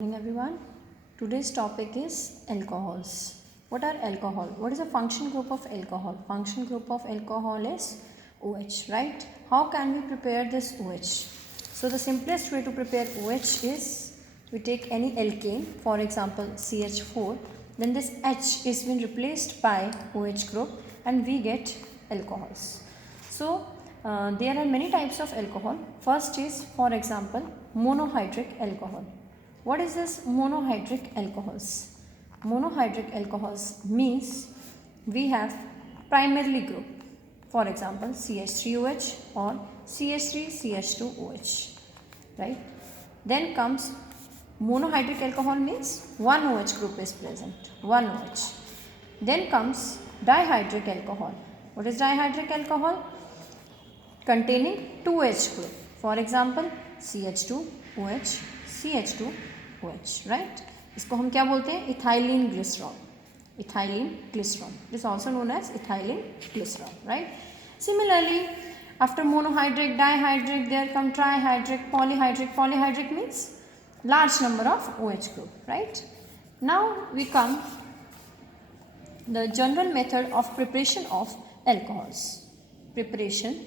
Good evening everyone. Today's topic is alcohols. What are alcohol? What is a function group of alcohol? Function group of alcohol is OH, right? How can we prepare this OH? So the simplest way to prepare OH is we take any alkane, for example CH4, then this H is been replaced by OH group and we get alcohols. So there are many types of alcohol. First is, for example, monohydric alcohol. What is this monohydric alcohols? Monohydric alcohols means we have primarily group, for example CH3OH or CH3CH2OH, right? Then comes monohydric alcohol means one OH group is present, one OH. Then comes dihydric alcohol. What is dihydric alcohol? Containing 2H group, for example CH2OH, CH2OH, right? इसको हम क्या बोलते हैं? Ethylene glycerol. Ethylene glycerol. It is also known as ethylene glycerol, right? Similarly, after monohydric, dihydric, there come trihydric, polyhydric. Polyhydric means large number of OH group, right? Now we come the general method of preparation of alcohols. Preparation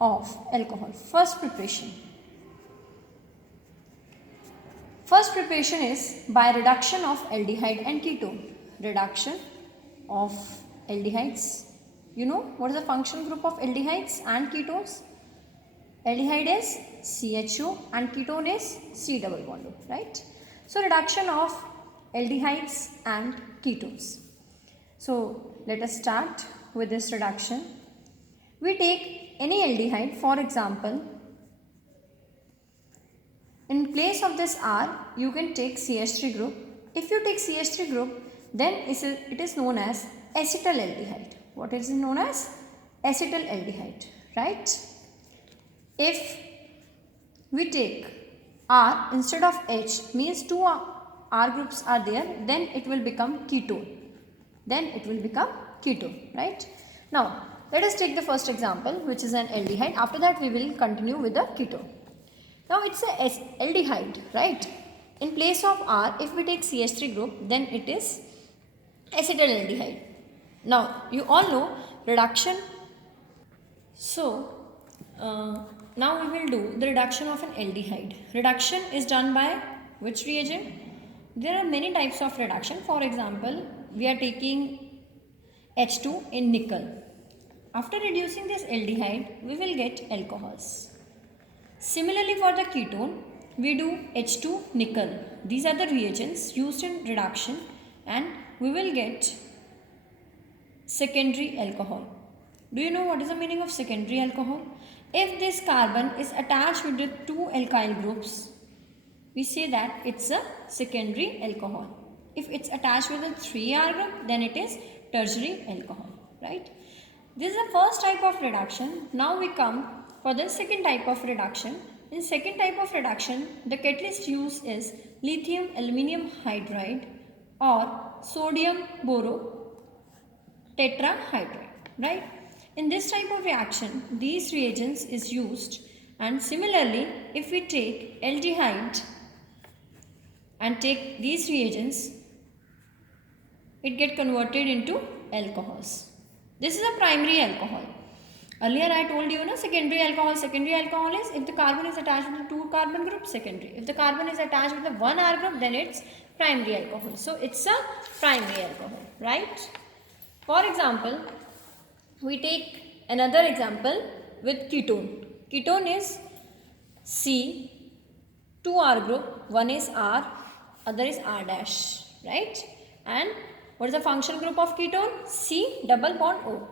of alcohol. First preparation is by reduction of aldehyde and ketone. Reduction of aldehydes. You know what is the functional group of aldehydes and ketones? Aldehyde is CHO and ketone is C double bond, right? So reduction of aldehydes and ketones. So let us start with this reduction. We take any aldehyde, for example, in place of this R, you can take CH3 group. If you take CH3 group, then it is known as acetaldehyde. What is it known as? Acetaldehyde, right? If we take R instead of H, means two R groups are there, then it will become ketone. Right? Now, let us take the first example, which is an aldehyde. After that, we will continue with the ketone. Now it's a aldehyde, right? In place of R, if we take CH3 group, then it is acetaldehyde. Now you all know reduction. So now we will do the reduction of an aldehyde. Reduction is done by which reagent? There are many types of reduction. For example, we are taking H2 in nickel. After reducing this aldehyde, we will get alcohols. Similarly, for the ketone, we do H2 nickel. These are the reagents used in reduction and we will get secondary alcohol. Do you know what is the meaning of secondary alcohol? If this carbon is attached with the two alkyl groups, we say that it's a secondary alcohol. If it's attached with a 3R group, then it is tertiary alcohol, right? This is the first type of reduction. Now we come for the second type of reduction. In second type of reduction, the catalyst used is lithium aluminium hydride or sodium boro tetrahydride, right? In this type of reaction, these reagents is used, and similarly, if we take aldehyde and take these reagents, it get converted into alcohols. This is a primary alcohol. Earlier I told you, secondary alcohol is if the carbon is attached with the two carbon group, secondary. If the carbon is attached with the one R group, then it's primary alcohol. So it's a primary alcohol, right? For example, we take another example with ketone. Ketone is C, 2R group, one is R, other is R dash, right? And what is the functional group of ketone? C double bond O.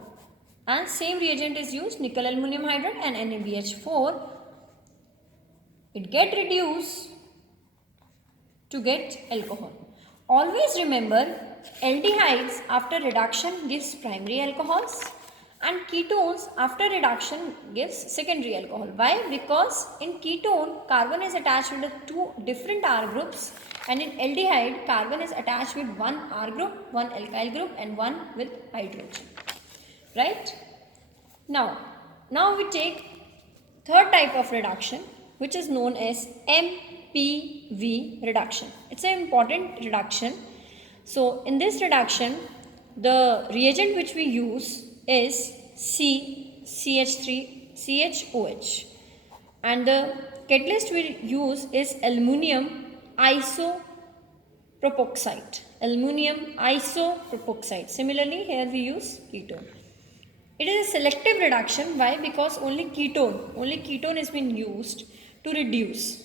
And same reagent is used, nickel aluminum hydride and NaBH4. It get reduced to get alcohol. Always remember, aldehydes after reduction gives primary alcohols and ketones after reduction gives secondary alcohol. Why? Because in ketone, carbon is attached with two different R groups, and in aldehyde, carbon is attached with one R group, one alkyl group and one with hydrogen. Right? Now we take third type of reduction, which is known as PV reduction. It's an important reduction. So in this reduction, the reagent which we use is CH3 CHOH, and the catalyst we use is aluminium isopropoxide. Aluminium isopropoxide. Similarly, here we use ketone. It is a selective reduction. Why? Because only ketone has been used to reduce.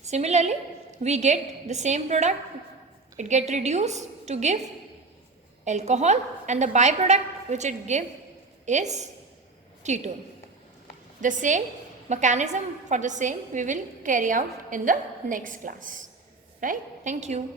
Similarly, we get the same product, it get reduced to give alcohol, and the byproduct which it give is ketone. The same mechanism for the same we will carry out in the next class. Right? Thank you.